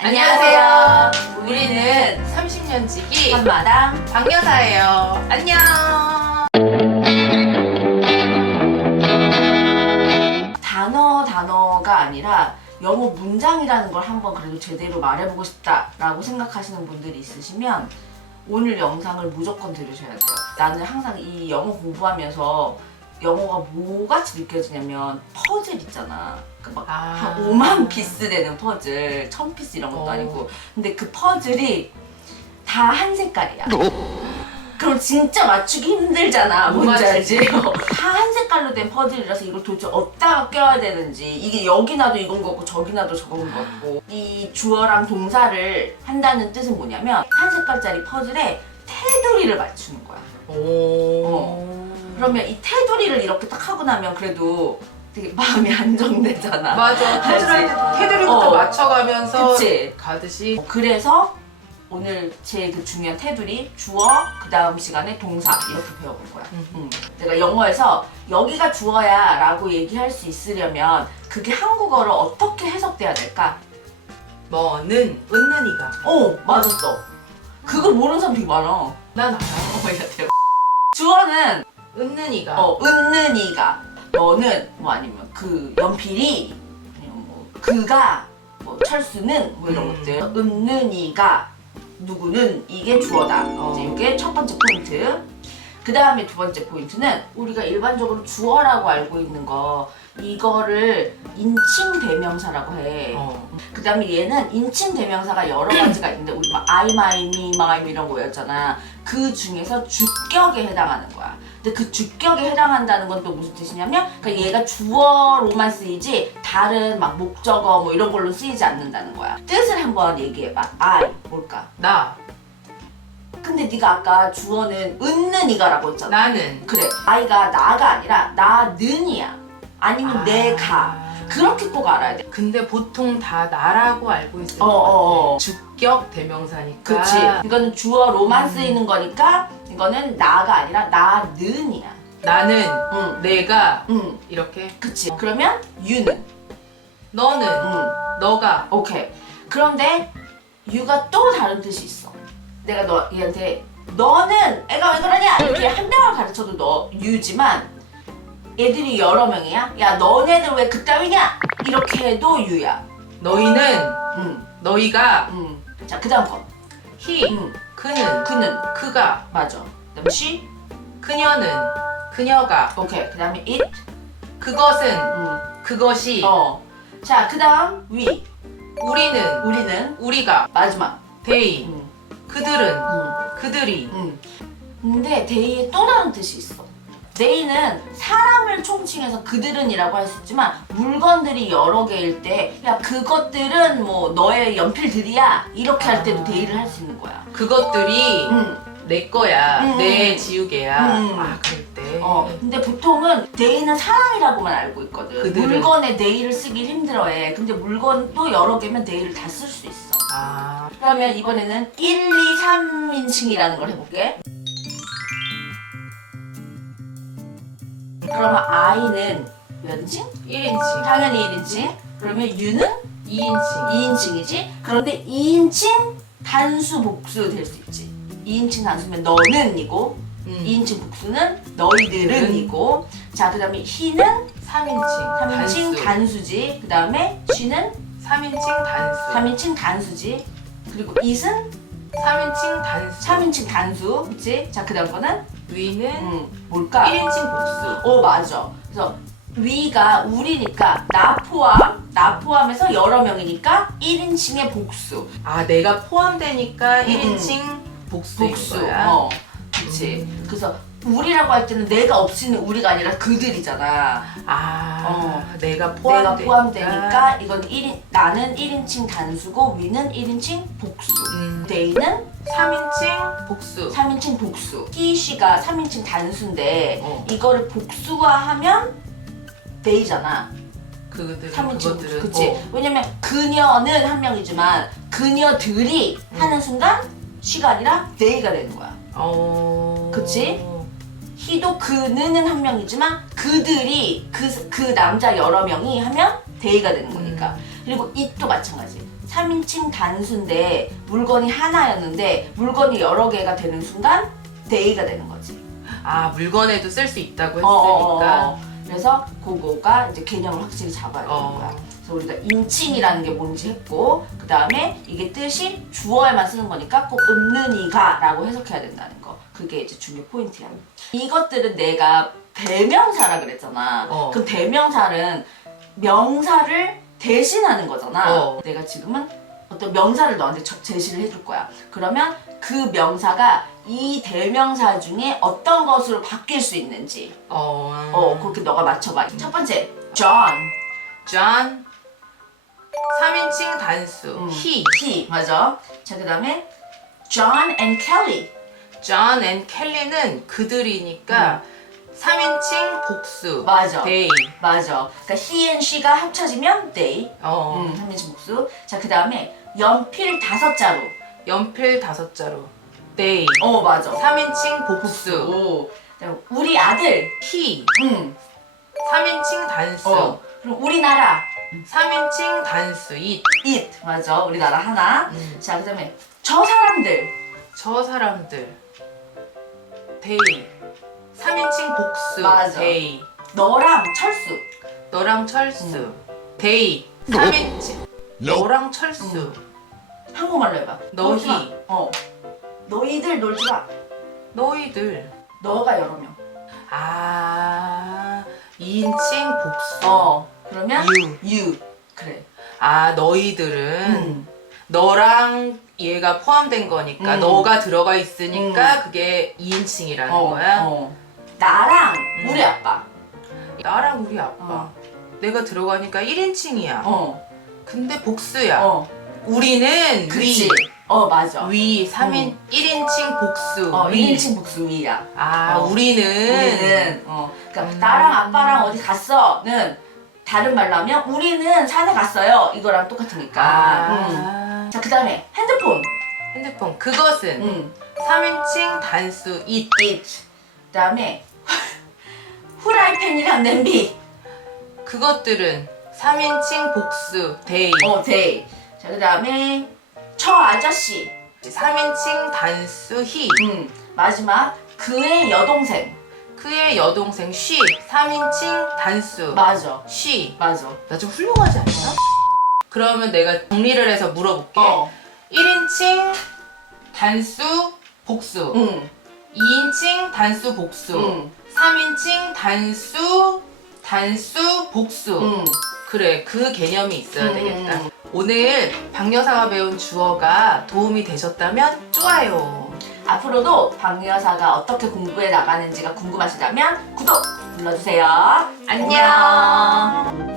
안녕하세요. 우리는 30년 지기 한마당 박여사예요. 안녕. 단어 단어가 아니라 영어 문장이라는 걸 한번 그래도 제대로 말해보고 싶다라고 생각하시는 분들이 있으시면 오늘 영상을 무조건 들으셔야 돼요. 나는 항상 이 영어 공부하면서 영어가 뭐같이 느껴지냐면 퍼즐 있잖아. 그막 아. 한 5만 피스 되는 퍼즐, 1000 피스 이런 것도 어. 아니고. 근데 그 퍼즐이 다 한 색깔이야. 그럼 진짜 맞추기 힘들잖아. 못 뭔지. 알지? 다 한 색깔로 된 퍼즐이라서 이걸 도대체 어디다가 껴야 되는지 이게 여기 놔도 이건 것 같고 저기 놔도 저건 것 같고 이 주어랑 동사를 한다는 뜻은 뭐냐면 한 색깔짜리 퍼즐에 테두리를 맞추는 거야. 오. 그러면 이 테두리를 이렇게 딱 하고 나면 그래도 되게 마음이 안정되잖아. 맞아. 알지? 때 테두리부터 어. 맞춰가면서 그치? 가듯이. 그래서 오늘 제그 중요한 테두리 주어 그 다음 시간에 동사 이렇게 배워볼 거야. 음. 음. 내가 영어에서 여기가 주어야라고 얘기할 수 있으려면 그게 한국어로 어떻게 해석돼야 될까? 뭐는 은는이가. 어 맞았어. 그걸 모르는 사람 되게 많아. 난 알아. 어, 야, 대박. 주어는 은는이가. 어 은는이가 너는 뭐 아니면 그 연필이 아니면 뭐 그가 뭐 철수는 뭐 이런 음. 것들 은는이가 누구는 이게 주어다 어. 이제 이게 첫 번째 포인트 그 다음에 두 번째 포인트는 우리가 일반적으로 주어라고 알고 있는 거 이거를 인칭 대명사라고 해. 어. 그 다음에 얘는 인칭 대명사가 여러 가지가 있는데 우리 막 I, my, me, my 이런 거였잖아. 그 중에서 주격에 해당하는 거야. 근데 그 주격에 해당한다는 건 또 무슨 뜻이냐면 그러니까 얘가 주어로만 쓰이지 다른 막 목적어 뭐 이런 걸로 쓰이지 않는다는 거야. 뜻을 한번 얘기해봐. I 뭘까? 나. 근데 네가 아까 주어는 은는 이가라고 했잖아. 나는. 그래. I가 나가 아니라 나는이야. 아니면 아. 내가. 그렇게 꼭 알아야 돼. 근데 보통 다 나라고 알고 있을 어, 것 같아. 어, 어. 주격 대명사니까. 그치. 이거는 주어로만 음. 쓰이는 거니까 이거는 나가 아니라 나는이야. 나는 응, 내가 응, 이렇게 그치. 그러면 you는, 너는 응, 너가 오케이. 그런데 you가 또 다른 뜻이 있어. 내가 너 얘한테 너는 애가 왜 그러냐 이렇게 한 명을 가르쳐도 너 you지만 애들이 여러 명이야. 야 너네들 왜 그따위냐 이렇게 해도 you야. 너희는 응, 너희가 응. 자 그다음 거. he 응, 그는 그는 그가 맞아. 그다음 she, 그녀는 그녀가 오케이. 그다음에 it, 그것은 응. 그것이 어. 자, 그 다음, we. 우리는 우리는 우리가 마지막. 응, 그들은 응, 그들이 응. 근데 they에 또 다른 뜻이 있어. they는 사람을 총칭해서 그들은이라고 할 수 있지만 물건들이 여러 개일 때, 야, 그것들은 뭐 너의 연필들이야. 이렇게 할 때도 아. they를 할 수 있는 거야. 그것들이 응. 내 거야 음. 내 지우개야 음. 아 그럴 때 어, 근데 보통은 they는 사람이라고만 알고 있거든. 그들은. 물건에 they를 쓰기 힘들어해. 근데 물건도 여러 개면 they를 다 쓸 수 있어. 아 그러면 이번에는 1, 2, 3인칭이라는 걸 해볼게. 그러면 I는 몇 인칭? 1인칭 당연히 1인칭. 그러면 U는 2인칭 2인칭이지. 그런데 2인칭 단수 복수 될 수 있지. 2인칭 단수면 너는이고 음. 2인칭 복수는 너희들은이고 자 그 다음에 he는 3인칭 3인칭 단수지. 그 다음에 she는 3인칭 단수 3인칭 단수지. 그리고 it은 3인칭 단수 3인칭 단수, 그치? 자, 그 다음 거는, 위는 음, 뭘까? 1인칭 복수 어, 맞아. 그래서, 위가 우리니까, 나 포함, 나 포함해서 여러 명이니까, 1인칭의 복수. 아 내가 포함되니까 음. 1인칭 복수인 복수. 거야 어, 그치. 음. 그래서, 우리라고 할 때는 내가 없이는 우리가 아니라 그들이잖아. 아 어. 내가 내가 포함되니까, 포함되니까, 이건 1인, 나는 1인칭 단수고, 위는 1인칭 복수. 음. 데이는 3인칭 복수 3인칭 복수. he, she가 3인칭 단수인데, 어. 이거를 복수화하면 데이잖아. 그들 3인칭 복수. 그것들은 그치? 어. 왜냐면 그녀는 한 명이지만 그녀들이 음. 하는 순간 she가 아니라 they가 되는 거야. 어. 그치? He도 그는 한 명이지만 그들이 그, 그 남자 여러 명이 하면 they가 되는 거니까. 음. 그리고 it도 마찬가지. 3인칭 단수인데 물건이 하나였는데 물건이 여러 개가 되는 순간 day가 되는 거지. 아 물건에도 쓸 수 있다고 어, 어, 했으니까. 어. 그래서 그거가 이제 개념을 확실히 잡아야 되는 어. 거야. 그래서 우리가 인칭이라는 게 뭔지 했고 그 다음에 이게 뜻이 주어에만 쓰는 거니까 꼭 없는 이가라고 해석해야 된다는 거. 그게 이제 중요 포인트야. 이것들은 내가 대명사라 그랬잖아. 어. 그럼 대명사는 명사를 대신하는 거잖아. 어. 내가 지금은 어떤 명사를 너한테 저- 제시를 해줄 거야. 그러면 그 명사가 이 대명사 중에 어떤 것으로 바뀔 수 있는지 어. 어 그렇게 너가 맞춰봐. 첫 번째 John, John 3인칭 단수 음. he he 맞아. 자 그 다음에 John and Kelly. John and Kelly는 그들이니까 3인칭 복수 음. 맞아. they 맞아. 그러니까 he and she가 합쳐지면 they. 어. 음, 한민지 복수. 자 그 다음에 연필 다섯 자루. 연필 다섯 자루 they 어 맞아. 3인칭 복수 오. 그다음에 우리 아들. he 음. 3인칭 단수 어. 그럼 우리나라. 3인칭 단수 it it 맞아. 우리나라 하나. 음. 자 그 다음에 저 사람들. 저 사람들 they 3인칭 복수 맞아. they 너랑 철수. 너랑 철수 음. they 3인칭 너랑 철수 한국말로 해봐. 너희. 놀지 마. 어. 너희들 놀지 마. 너희들 너가 여러 명. 아 2인칭 복수 어. 그러면 you you. 그래. 아 너희들은 음. 너랑 얘가 포함된 거니까 음. 너가 들어가 있으니까 그게 2인칭이라는 어, 거야 어. 나랑 음. 우리 아빠. 나랑 우리 아빠 어. 내가 들어가니까 1인칭이야 어. 근데 복수야 어. 우리는 그치. 어 맞아. 위, 위 3인 1인칭 복수 어 위. 1인칭 복수 위야. 아 어. 우리는 우리는 어. 그러니까 음. 나랑 아빠랑 어디 갔어는 다른 말로 하면 우리는 산에 갔어요. 이거랑 똑같으니까. 음. 아자 그 다음에 핸드폰. 핸드폰 그것은 음. 3인칭 단수 it it. 그 다음에 후라이팬이랑 냄비. 그것들은 3인칭 복수 they 어 they. 자 그 다음에 저 아저씨. 3인칭 단수 he 음. 마지막 그의 여동생. 그의 여동생 she 3인칭 단수 맞아. she 맞아. 나 좀 훌륭하지 않나? 그러면 내가 정리를 해서 물어볼게 어. 1인칭 단수 복수 응. 2인칭 단수 복수 응. 3인칭 단수 단수 복수 응. 그래 그 개념이 있어야 음, 되겠다 음. 오늘 박여사가 배운 주어가 도움이 되셨다면 좋아요 앞으로도 박여사가 어떻게 공부해 나가는지가 궁금하시다면 구독 눌러주세요. 안녕.